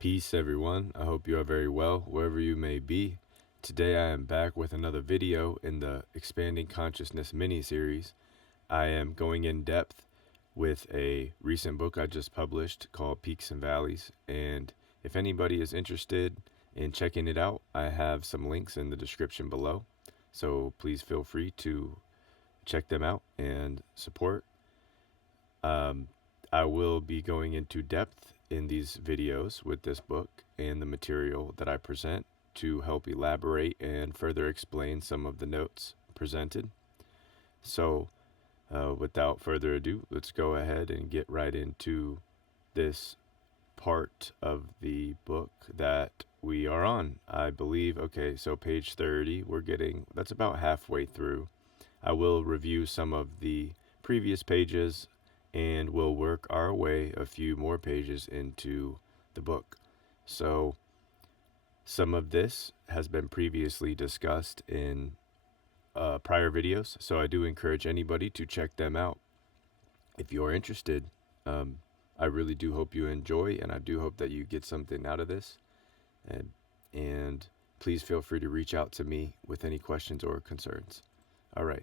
Peace, everyone. I hope you are very well, wherever you may be. Today I am back with another video in the Expanding Consciousness mini-series. I am going in depth with a recent book I just published called Peaks and Valleys, and if anybody is interested in checking it out, I have some links in the description below, so please feel free to check them out and support. I will be going into depth in these videos with this book and the material that I present to help elaborate and further explain some of the notes presented. So, without further ado, let's go ahead and get right into this part of the book that we are on. I believe, okay, so page 30, that's about halfway through. I will review some of the previous pages and we'll work our way a few more pages into the book. So some of this has been previously discussed in prior videos, so I do encourage anybody to check them out if you're interested. I really do hope you enjoy, and I do hope that you get something out of this. And please feel free to reach out to me with any questions or concerns. All right.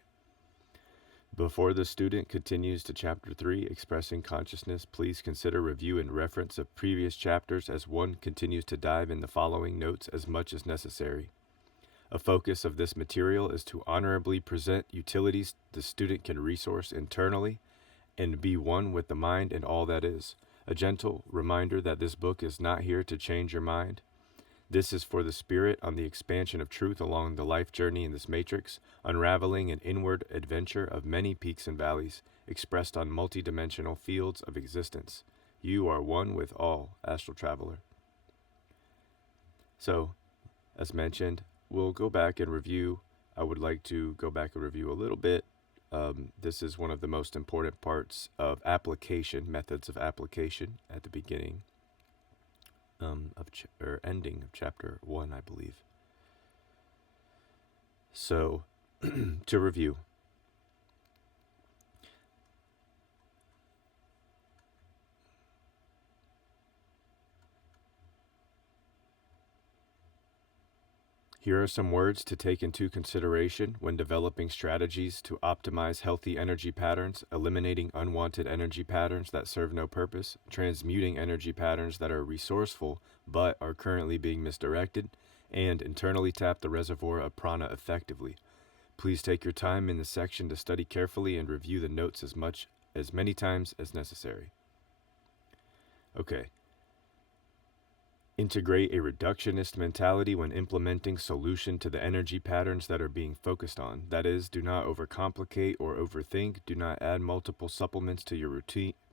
Before the student continues to Chapter 3, Expressing Consciousness, please consider review and reference of previous chapters as one continues to dive in the following notes as much as necessary. A focus of this material is to honorably present utilities the student can resource internally and be one with the mind and all that is. A gentle reminder that this book is not here to change your mind. This is for the spirit on the expansion of truth along the life journey in this matrix, unraveling an inward adventure of many peaks and valleys expressed on multidimensional fields of existence. You are one with all, astral traveler. So, as mentioned, we'll go back and review. I would like to go back and review a little bit. This is one of the most important parts of application, methods of application at the beginning. Ending of chapter 1, I believe. So, to review. Here are some words to take into consideration when developing strategies to optimize healthy energy patterns, eliminating unwanted energy patterns that serve no purpose, transmuting energy patterns that are resourceful but are currently being misdirected, and internally tap the reservoir of prana effectively. Please take your time in this section to study carefully and review the notes as many times as necessary. Okay. Integrate a reductionist mentality when implementing solution to the energy patterns that are being focused on. That is, do not overcomplicate or overthink. Do not add multiple supplements to your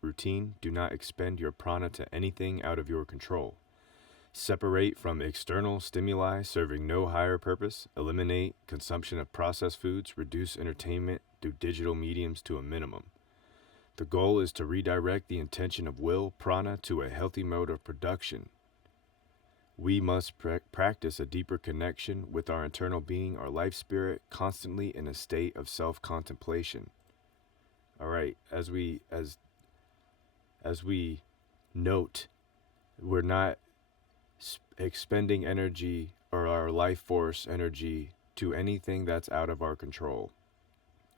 routine. Do not expend your prana to anything out of your control. Separate from external stimuli serving no higher purpose. Eliminate consumption of processed foods. Reduce entertainment through digital mediums to a minimum. The goal is to redirect the intention of will, prana, to a healthy mode of production. We must practice a deeper connection with our internal being, our life spirit, constantly in a state of self-contemplation. All right, as we note, we're not expending energy or our life force energy to anything that's out of our control.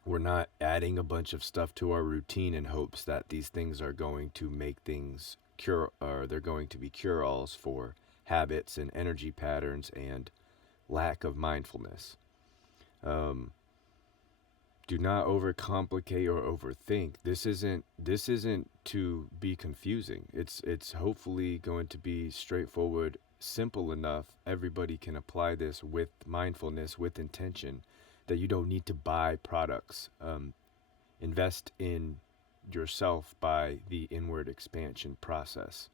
We're not adding a bunch of stuff to our routine in hopes that these things are going to make things they're going to be cure-alls for habits and energy patterns and lack of mindfulness. Do not overcomplicate or overthink. This isn't to be confusing. It's hopefully going to be straightforward, simple enough. Everybody can apply this with mindfulness, with intention, that you don't need to buy products. Invest in yourself by the inward expansion process.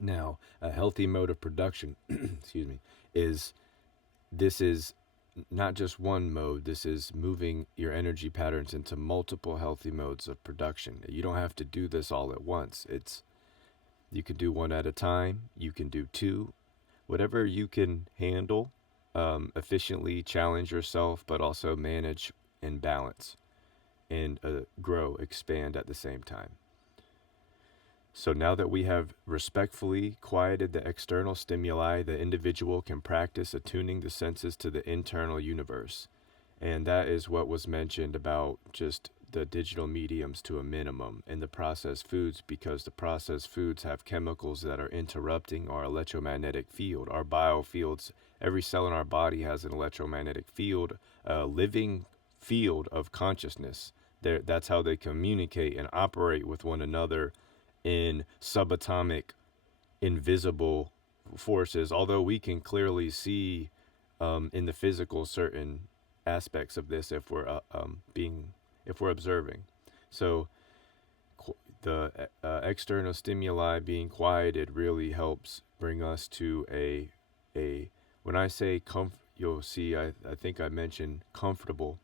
Now, a healthy mode of production, excuse me, is not just one mode. This is moving your energy patterns into multiple healthy modes of production. You don't have to do this all at once. You can do one at a time. You can do two, whatever you can handle, efficiently challenge yourself, but also manage and balance and grow, expand at the same time. So now that we have respectfully quieted the external stimuli, the individual can practice attuning the senses to the internal universe. And that is what was mentioned about just the digital mediums to a minimum and the processed foods, because the processed foods have chemicals that are interrupting our electromagnetic field, our biofields. Every cell in our body has an electromagnetic field, a living field of consciousness. That's how they communicate and operate with one another in subatomic, invisible forces, although we can clearly see in the physical certain aspects of this if we're observing. So the external stimuli being quieted really helps bring us to a when I say you'll see I think I mentioned comfortable,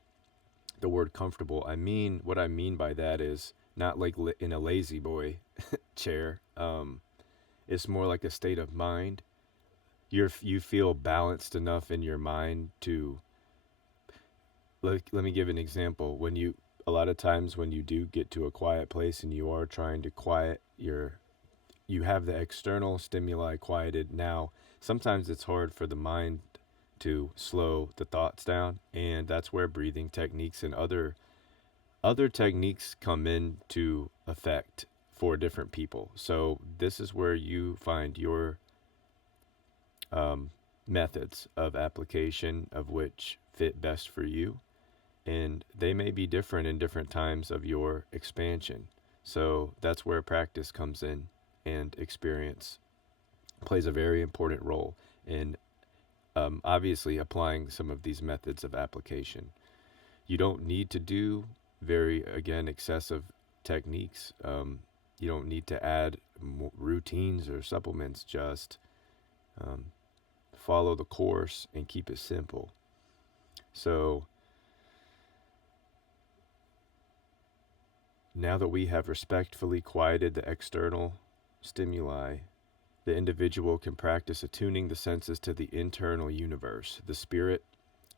the word comfortable. I mean, what I mean by that is not like in a lazy boy chair. It's more like a state of mind. You feel balanced enough in your mind to, let me give an example. A lot of times when you do get to a quiet place and you are trying to you have the external stimuli quieted. Now, sometimes it's hard for the mind to slow the thoughts down, and that's where breathing techniques and other techniques come into effect for different people. So this is where you find your methods of application of which fit best for you, and they may be different in different times of your expansion. So that's where practice comes in, and experience plays a very important role in obviously applying some of these methods of application. You don't need to do again, excessive techniques. You don't need to add routines or supplements. Just follow the course and keep it simple. So now that we have respectfully quieted the external stimuli, the individual can practice attuning the senses to the internal universe, the spirit,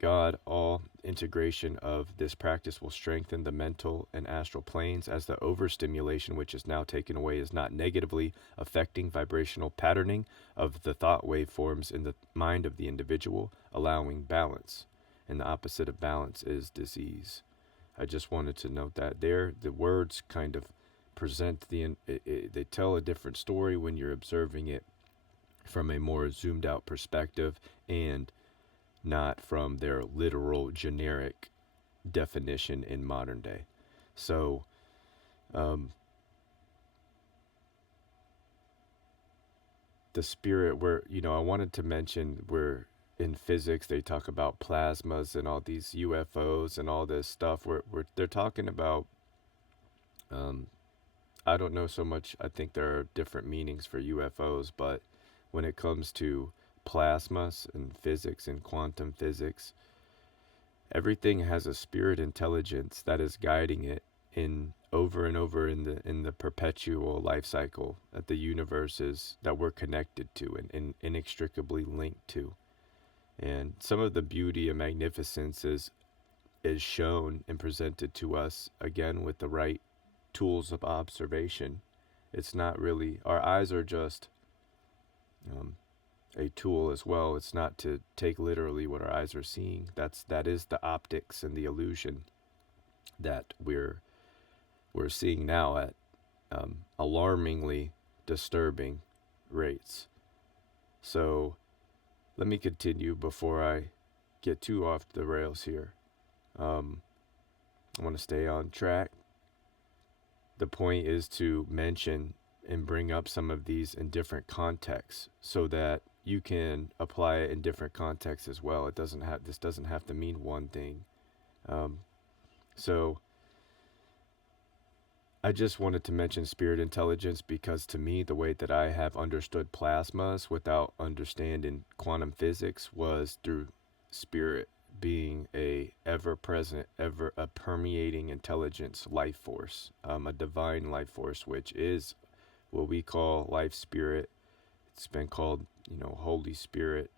God. All integration of this practice will strengthen the mental and astral planes, as the overstimulation which is now taken away is not negatively affecting vibrational patterning of the thought waveforms in the mind of the individual, allowing balance. And the opposite of balance is disease. I just wanted to note that there. The words kind of present they tell a different story when you're observing it from a more zoomed out perspective, and not from their literal generic definition in modern day. So the spirit, where I wanted to mention, where in physics they talk about plasmas and all these UFOs and all this stuff, where they're talking about I don't know so much. I think there are different meanings for UFOs, but when it comes to plasmas and physics and quantum physics, everything has a spirit intelligence that is guiding it in over and over in the perpetual life cycle that the universe is, that we're connected to and inextricably linked to. And some of the beauty and magnificence is shown and presented to us again with the right tools of observation. It's not really, our eyes are just a tool as well. It's not to take literally what our eyes are seeing. That is the optics and the illusion that we're seeing now at alarmingly disturbing rates. So let me continue before I get too off the rails here. I want to stay on track. The point is to mention and bring up some of these in different contexts so that you can apply it in different contexts as well. This doesn't have to mean one thing. So I just wanted to mention spirit intelligence because, to me, the way that I have understood plasmas without understanding quantum physics was through spirit being a ever-present, a permeating intelligence life force, a divine life force, which is what we call life spirit. It's been called, Holy Spirit,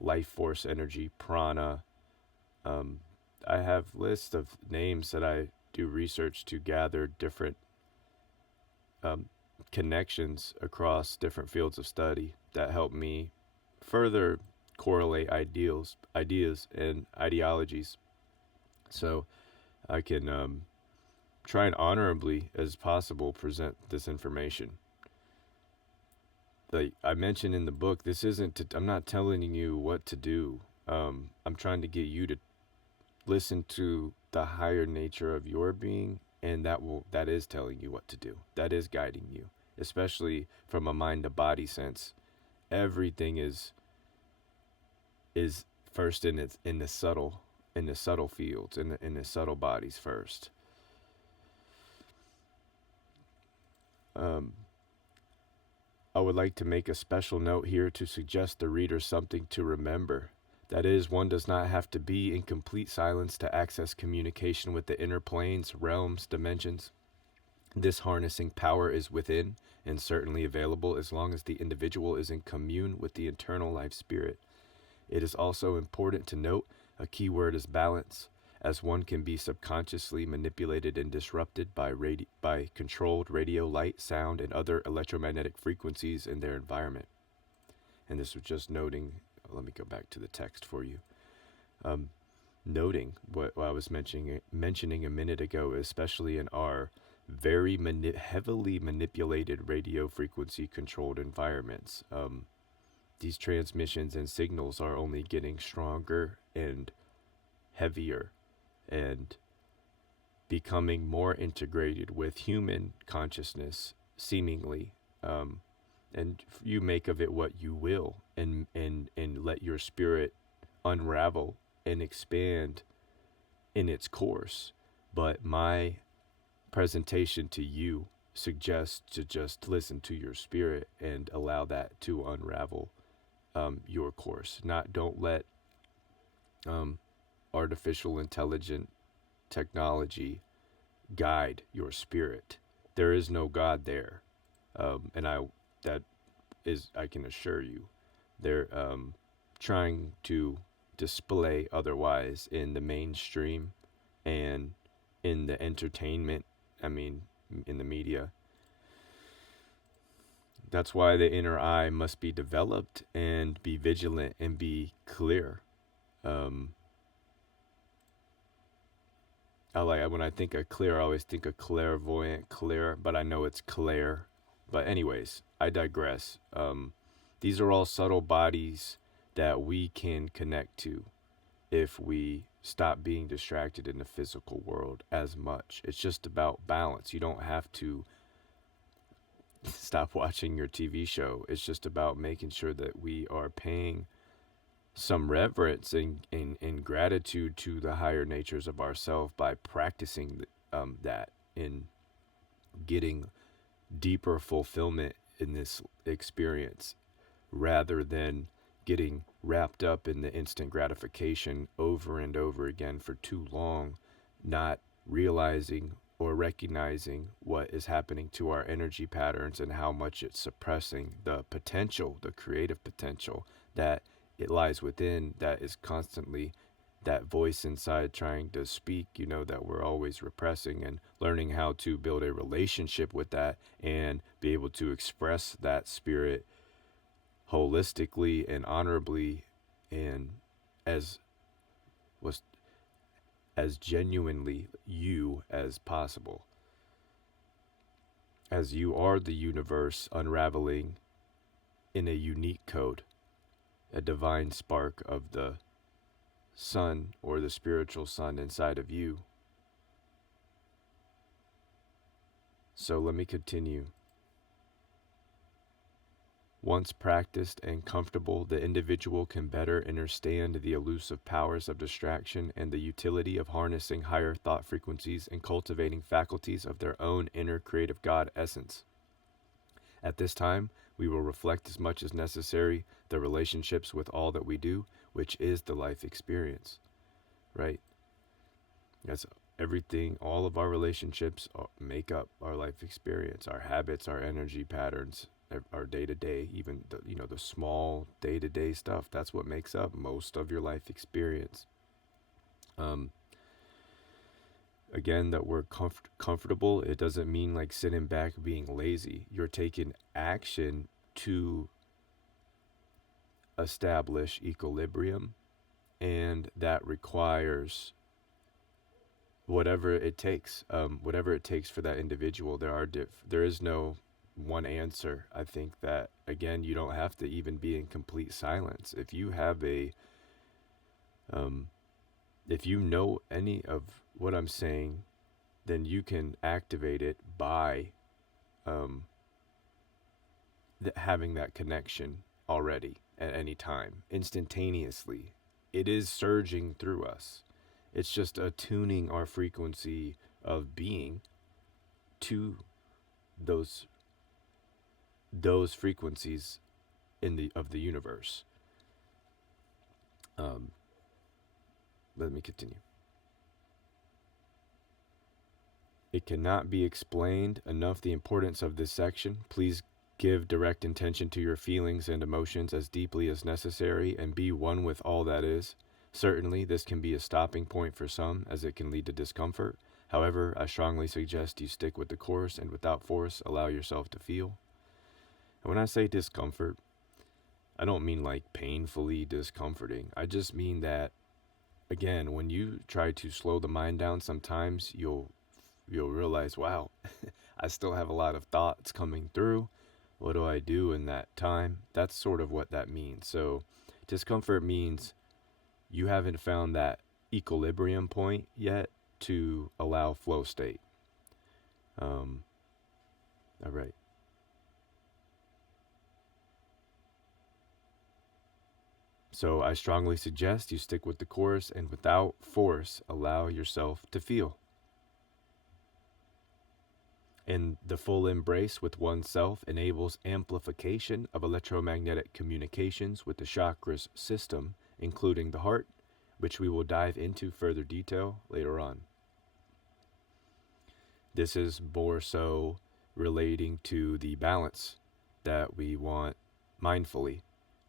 life force energy, prana. I have lists of names that I do research to gather different um, connections across different fields of study that help me further correlate ideas, and ideologies, so I can try and honorably as possible present this information. Like I mentioned in the book, this isn't I'm not telling you what to do. I'm trying to get you to listen to the higher nature of your being, and that is telling you what to do. That is guiding you, especially from a mind to body sense. Everything is first in the subtle fields, in the subtle bodies first. Um, I would like to make a special note here to suggest the reader something to remember. That is, one does not have to be in complete silence to access communication with the inner planes, realms, dimensions. This harnessing power is within and certainly available as long as the individual is in commune with the eternal life spirit. It is also important to note a key word is balance, as one can be subconsciously manipulated and disrupted by controlled radio, light, sound, and other electromagnetic frequencies in their environment. And this was just noting, let me go back to the text for you. Noting what I was mentioning a minute ago, especially in our very heavily manipulated radio frequency controlled environments. These transmissions and signals are only getting stronger and heavier and becoming more integrated with human consciousness, seemingly. And you make of it what you will, and let your spirit unravel and expand in its course. But my presentation to you suggests to just listen to your spirit and allow that to unravel your course. Don't let artificial intelligent technology guide your spirit. There is no God there, and I can assure you, they're trying to display otherwise in the mainstream and in the entertainment. I mean, in the media. That's why the inner eye must be developed and be vigilant and be clear. When I think of clear, I always think of clairvoyant, clear, but I know it's Claire. But anyways, I digress. These are all subtle bodies that we can connect to if we stop being distracted in the physical world as much. It's just about balance. You don't have to stop watching your TV show. It's just about making sure that we are paying some reverence and gratitude to the higher natures of ourselves by practicing that, in getting deeper fulfillment in this experience, rather than getting wrapped up in the instant gratification over and over again for too long, not realizing or recognizing what is happening to our energy patterns and how much it's suppressing the potential, the creative potential that it lies within, that is constantly that voice inside trying to speak, that we're always repressing, and learning how to build a relationship with that and be able to express that spirit holistically and honorably and as genuinely you as possible, as you are the universe unraveling in a unique code, a divine spark of the sun or the spiritual sun inside of you. So let me continue. Once practiced and comfortable, the individual can better understand the elusive powers of distraction and the utility of harnessing higher thought frequencies and cultivating faculties of their own inner creative God essence. At this time, we will reflect as much as necessary the relationships with all that we do, which is the life experience, right? That's everything. All of our relationships make up our life experience, our habits, our energy patterns, our day-to-day, even the small day-to-day stuff. That's what makes up most of your life experience. again, that word comfortable, it doesn't mean like sitting back being lazy. You're taking action to establish equilibrium, and that requires whatever it takes for that individual. There is no one answer. I think that, again, you don't have to even be in complete silence. If you have um, if you know any of what I'm saying, then you can activate it by um, having that connection already at any time, instantaneously. It is surging through us. It's just attuning our frequency of being to those frequencies of the universe. Um, Let me continue. It cannot be explained enough the importance of this section. Please give direct intention to your feelings and emotions as deeply as necessary and be one with all that is. Certainly, this can be a stopping point for some, as it can lead to discomfort. However, I strongly suggest you stick with the course and without force, allow yourself to feel. And when I say discomfort, I don't mean like painfully discomforting. I just mean that, again, when you try to slow the mind down, sometimes you'll realize, wow, I still have a lot of thoughts coming through. What do I do in that time? That's sort of what that means. So discomfort means you haven't found that equilibrium point yet to allow flow state. All right. So I strongly suggest you stick with the course and without force, allow yourself to feel. And the full embrace with oneself enables amplification of electromagnetic communications with the chakras system, including the heart, which we will dive into further detail later on. This is more so relating to the balance that we want mindfully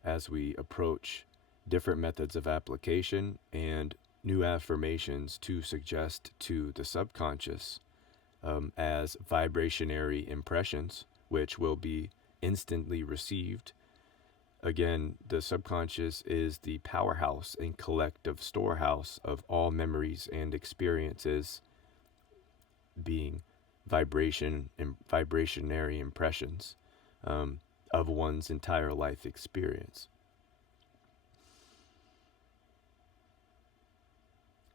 as we approach different methods of application and new affirmations to suggest to the subconscious as vibrationary impressions, which will be instantly received. Again, the subconscious is the powerhouse and collective storehouse of all memories and experiences, being vibrationary impressions of one's entire life experience.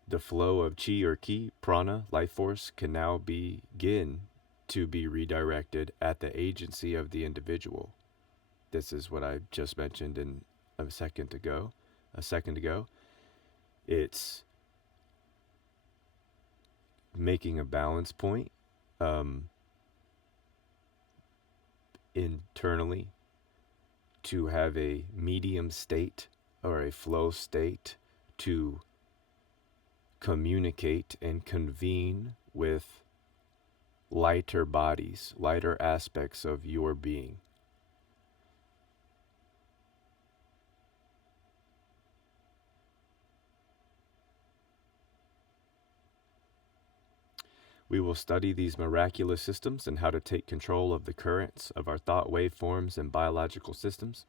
The flow of chi or ki, prana, life force, can now begin to be redirected at the agency of the individual. This is what I just mentioned a second ago. It's making a balance point internally to have a medium state or a flow state to communicate and convene with lighter bodies, lighter aspects of your being. We will study these miraculous systems and how to take control of the currents of our thought waveforms and biological systems.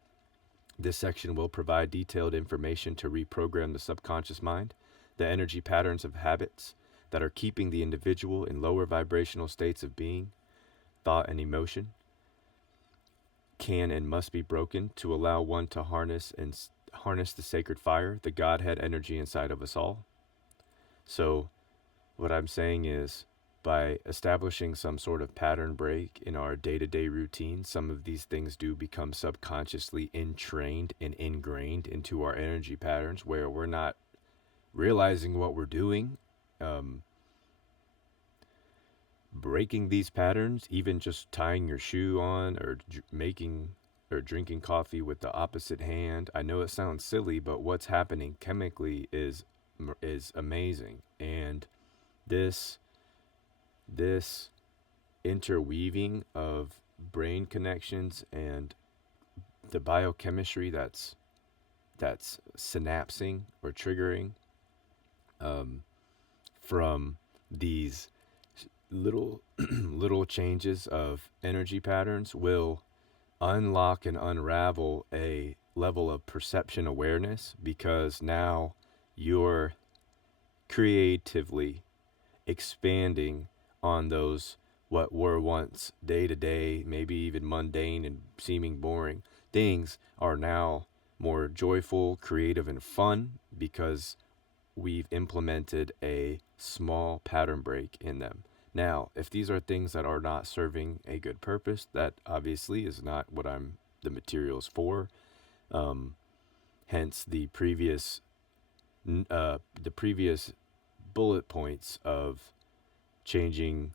This section will provide detailed information to reprogram the subconscious mind, the energy patterns of habits that are keeping the individual in lower vibrational states of being, thought, and emotion can and must be broken to allow one to harness the sacred fire, the Godhead energy inside of us all. So what I'm saying is, by establishing some sort of pattern break in our day-to-day routine, some of these things do become subconsciously entrained and ingrained into our energy patterns where we're not realizing what we're doing. Breaking these patterns, even just tying your shoe on or drinking coffee with the opposite hand. I know it sounds silly, but what's happening chemically is amazing. And this interweaving of brain connections and the biochemistry that's synapsing or triggering from these little little changes of energy patterns will unlock and unravel a level of perception awareness, because now you're creatively expanding on those what were once day to day, maybe even mundane and seeming boring things are now more joyful, creative, and fun, because we've implemented a small pattern break in them. Now, if these are things that are not serving a good purpose, that obviously is not what I'm the materials for. Um, Hence the previous bullet points of changing,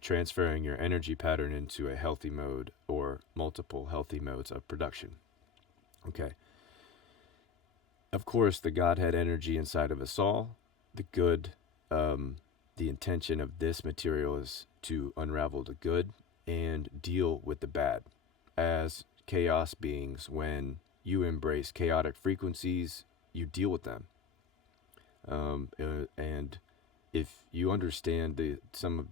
transferring your energy pattern into a healthy mode or multiple healthy modes of production. Okay. Of course, the Godhead energy inside of us all, the good, the intention of this material is to unravel the good and deal with the bad. As chaos beings, when you embrace chaotic frequencies, you deal with them. And if you understand some of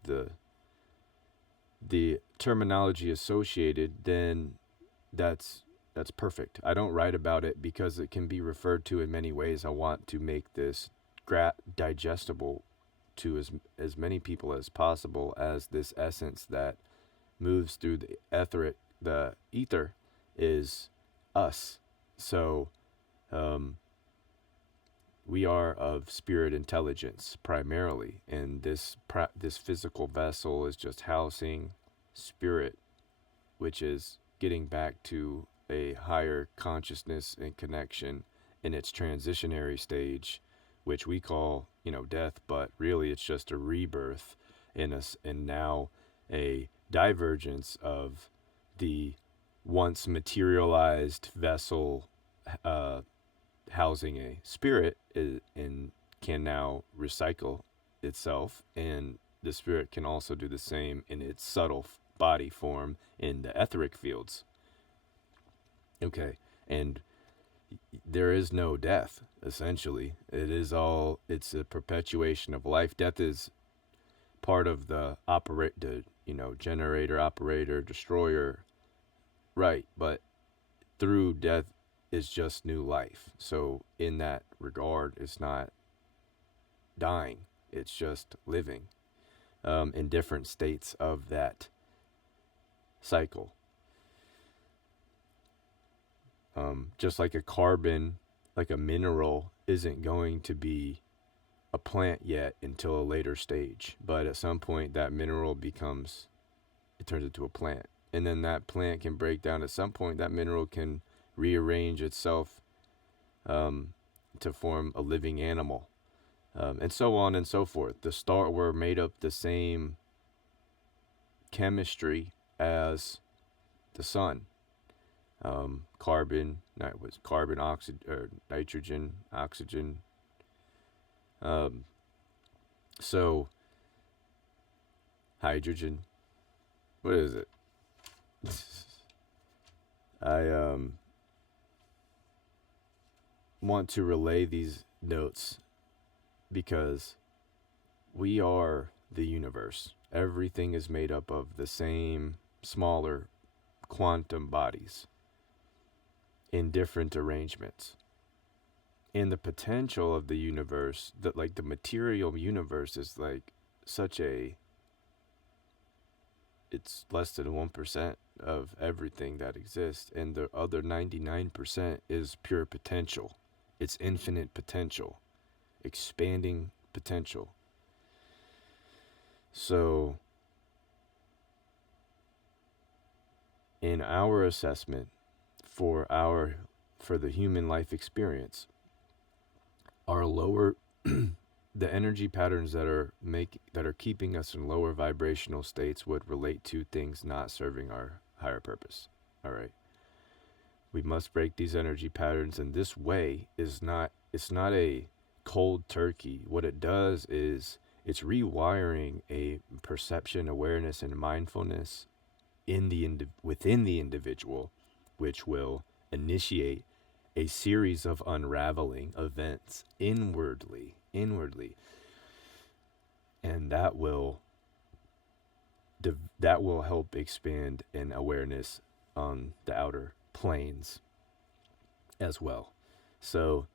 the terminology associated, then that's perfect. I don't write about it because it can be referred to in many ways. I want to make this digestible to as many people as possible, as this essence that moves through the ether is us. So we are of spirit intelligence primarily, and this physical vessel is just housing spirit, which is getting back to a higher consciousness and connection in its transitionary stage, which we call, death, but really it's just a rebirth in us, and now a divergence of the once materialized vessel housing a spirit and can now recycle itself, and the spirit can also do the same in its subtle body form in the etheric fields. Okay, and there is no death, essentially. It's a perpetuation of life. Death is part of the generator, operator, destroyer, right, but through death is just new life. So in that regard, it's not dying, it's just living in different states of that cycle. Just like a carbon, like a mineral, isn't going to be a plant yet until a later stage. But at some point, that mineral turns into a plant. And then that plant can break down. At some point, that mineral can rearrange itself to form a living animal. And so on and so forth. We're made up the same chemistry as the sun. Carbon, nitrogen, oxygen. So hydrogen. What is it? I want to relay these notes because we are the universe. Everything is made up of the same smaller quantum bodies in different arrangements. And the potential of the universe, the material universe, is it's less than 1% of everything that exists, and the other 99% is pure potential. It's infinite potential, expanding potential. So in our assessment for the human life experience, our lower the energy patterns that are keeping us in lower vibrational states would relate to things not serving our higher purpose. All right. We must break these energy patterns, and this way it's not a cold turkey. What it does is it's rewiring a perception, awareness, and mindfulness within the individual, which will initiate a series of unraveling events inwardly. and that will help expand an awareness on the outer planes as well. So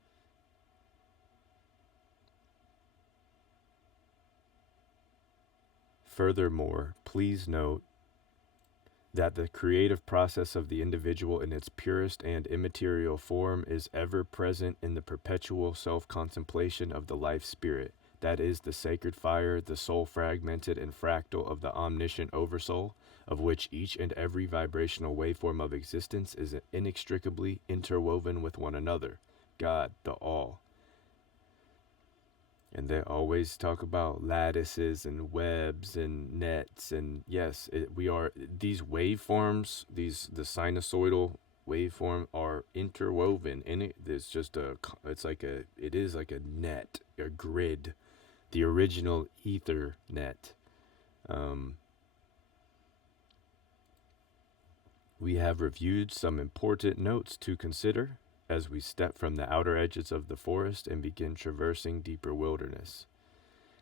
furthermore, please note that the creative process of the individual in its purest and immaterial form is ever present in the perpetual self-contemplation of the life spirit. That is the sacred fire, the soul fragmented and fractal of the omniscient oversoul, of which each and every vibrational waveform of existence is inextricably interwoven with one another, God, the All. And they always talk about lattices and webs and nets, and yes, we are these waveforms. The sinusoidal waveform are interwoven, and it is like a net, a grid, the original ether net. We have reviewed some important notes to consider as we step from the outer edges of the forest and begin traversing deeper wilderness.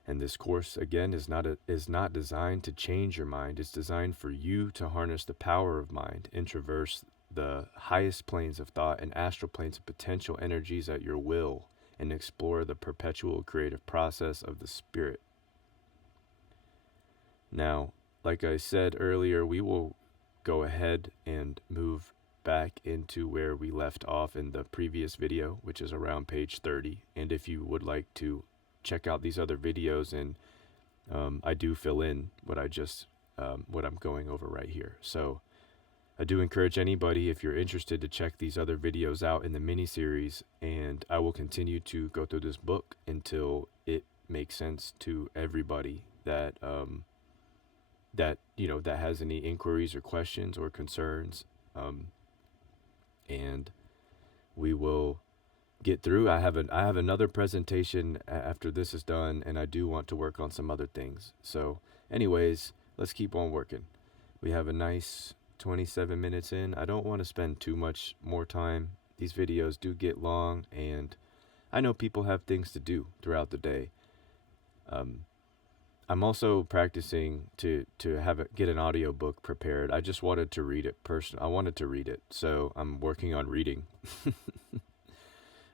And this course, again, is not designed to change your mind. It's designed for you to harness the power of mind and traverse the highest planes of thought and astral planes of potential energies at your will, and explore the perpetual creative process of the spirit. Now, like I said earlier, we will go ahead and move back into where we left off in the previous video, which is around page 30. And if you would like to check out these other videos, and I do fill in what I'm going over right here. So I do encourage anybody, if you're interested, to check these other videos out in the mini-series, and I will continue to go through this book until it makes sense to everybody that that has any inquiries or questions or concerns. And we will get through. I have another presentation after this is done, and I do want to work on some other things. So anyways, let's keep on working. We have a nice 27 minutes in. I don't want to spend too much more time. These videos do get long, and I know people have things to do throughout the day. I'm also practicing to get an audiobook prepared. I just wanted to read it I wanted to read it, so I'm working on reading.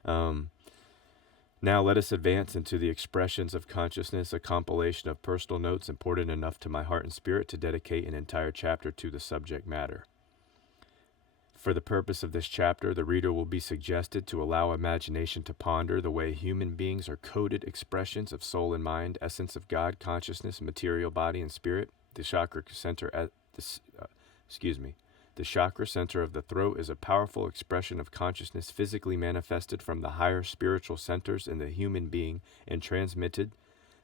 Now let us advance into the expressions of consciousness, a compilation of personal notes important enough to my heart and spirit to dedicate an entire chapter to the subject matter. For the purpose of this chapter, the reader will be suggested to allow imagination to ponder the way human beings are coded expressions of soul and mind, essence of God, consciousness, material, body, and spirit. The chakra center The chakra center of the throat is a powerful expression of consciousness physically manifested from the higher spiritual centers in the human being and transmitted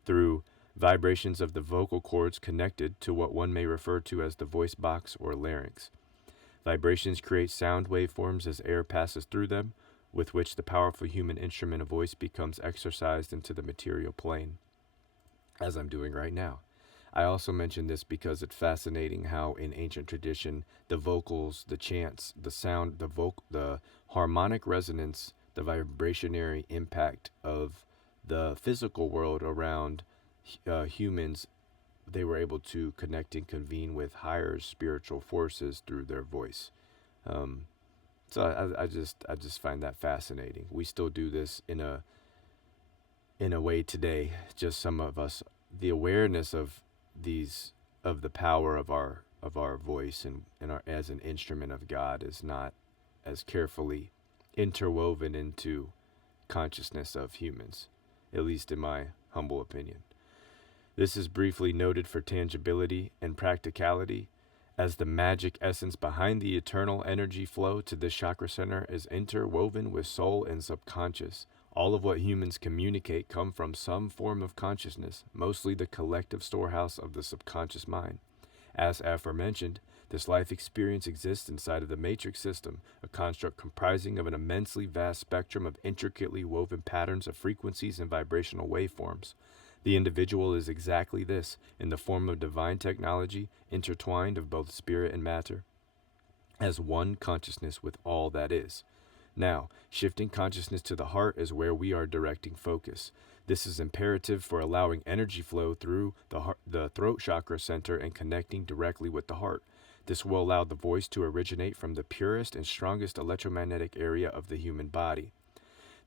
through vibrations of the vocal cords connected to what one may refer to as the voice box or larynx. Vibrations create sound waveforms as air passes through them, with which the powerful human instrument of voice becomes exercised into the material plane, as I'm doing right now. I also mention this because it's fascinating how in ancient tradition, the vocals, the chants, the sound, the harmonic resonance, the vibrationary impact of the physical world around humans, they were able to connect and convene with higher spiritual forces through their voice. So I just find that fascinating. We still do this in a way today. Just some of us, the awareness of the power of our voice and as an instrument of God is not as carefully interwoven into consciousness of humans, at least in my humble opinion. This is briefly noted for tangibility and practicality, as the magic essence behind the eternal energy flow to this chakra center is interwoven with soul and subconscious. All of what humans communicate come from some form of consciousness, mostly the collective storehouse of the subconscious mind. As aforementioned, this life experience exists inside of the matrix system, a construct comprising of an immensely vast spectrum of intricately woven patterns of frequencies and vibrational waveforms. The individual is exactly this, in the form of divine technology, intertwined of both spirit and matter, as one consciousness with all that is. Now, shifting consciousness to the heart is where we are directing focus. This is imperative for allowing energy flow through the throat chakra center and connecting directly with the heart. This will allow the voice to originate from the purest and strongest electromagnetic area of the human body.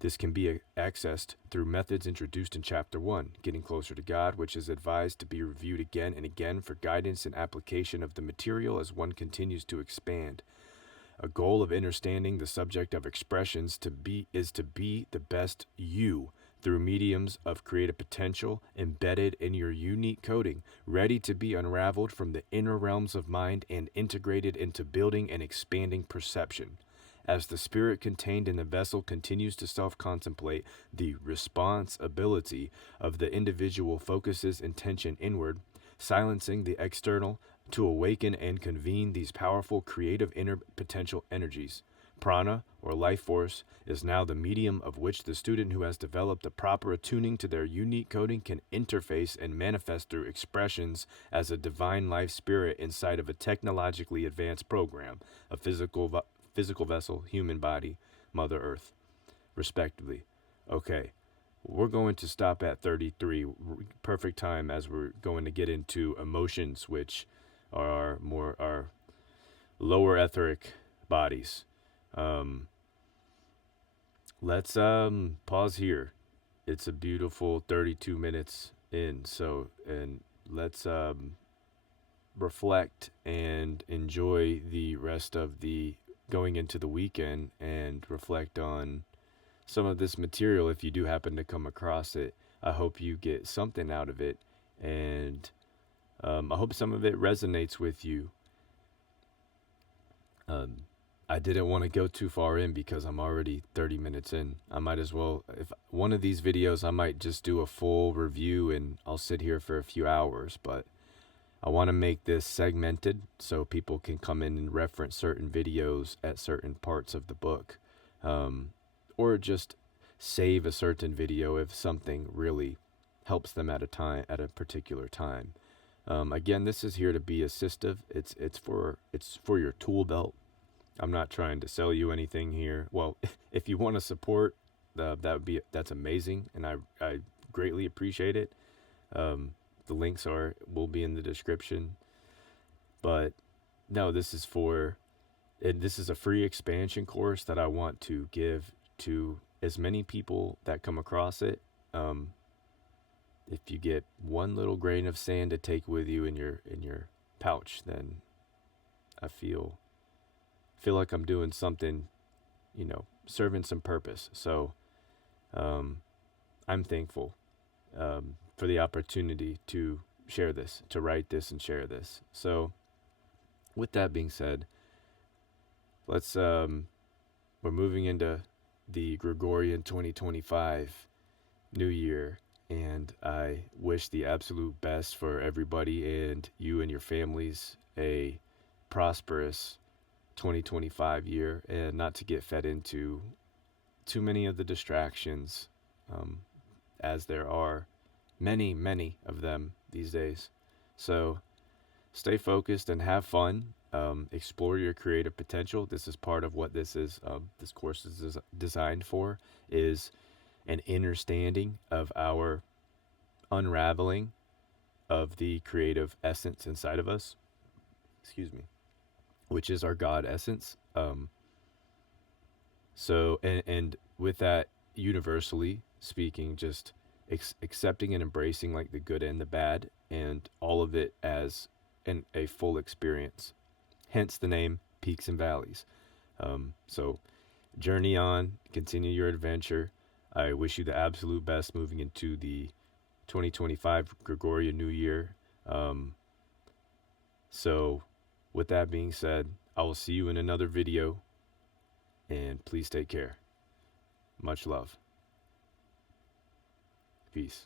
This can be accessed through methods introduced in Chapter 1, Getting Closer to God, which is advised to be reviewed again and again for guidance and application of the material as one continues to expand. A goal of understanding the subject of expressions is to be the best you through mediums of creative potential embedded in your unique coding, ready to be unraveled from the inner realms of mind and integrated into building and expanding perception. As the spirit contained in the vessel continues to self-contemplate, the responsibility of the individual focuses intention inward, silencing the external to awaken and convene these powerful creative inner potential energies. Prana, or life force, is now the medium of which the student who has developed a proper attuning to their unique coding can interface and manifest through expressions as a divine life spirit inside of a technologically advanced program, a physical vessel, human body, Mother Earth, respectively. Okay, we're going to stop at 33, perfect time as we're going to get into emotions, which are our lower etheric bodies. Let's pause here. It's a beautiful 32 minutes in, and let's reflect and enjoy the rest of the going into the weekend and reflect on some of this material if you do happen to come across it. I hope you get something out of it, and I hope some of it resonates with you. I didn't want to go too far in because I'm already 30 minutes in. I might as well, if one of these videos, I might just do a full review and I'll sit here for a few hours, but I want to make this segmented so people can come in and reference certain videos at certain parts of the book, or just save a certain video if something really helps them at a particular time. Again, this is here to be assistive. It's for your tool belt. I'm not trying to sell you anything here. Well, if you want to support, that's amazing, and I greatly appreciate it. The links will be in the description. But no, this is a free expansion course that I want to give to as many people that come across it. If you get one little grain of sand to take with you in your pouch, then I feel like I'm doing something, serving some purpose. So I'm thankful for the opportunity to share this, to write this and share this. So with that being said, let's we're moving into the Gregorian 2025 New Year, and I wish the absolute best for everybody and you and your families, a prosperous 2025 year, and not to get fed into too many of the distractions, as there are many of them these days. So stay focused and have fun. Explore your creative potential. This is part of what this course is designed for, is an understanding of our unraveling of the creative essence inside of us. Excuse me. Which is our God essence. So, and with that, universally speaking, just accepting and embracing like the good and the bad, and all of it as a full experience. Hence the name Peaks and Valleys. So journey on, continue your adventure. I wish you the absolute best moving into the 2025 Gregorian New Year. So with that being said, I will see you in another video, and please take care. Much love. Peace.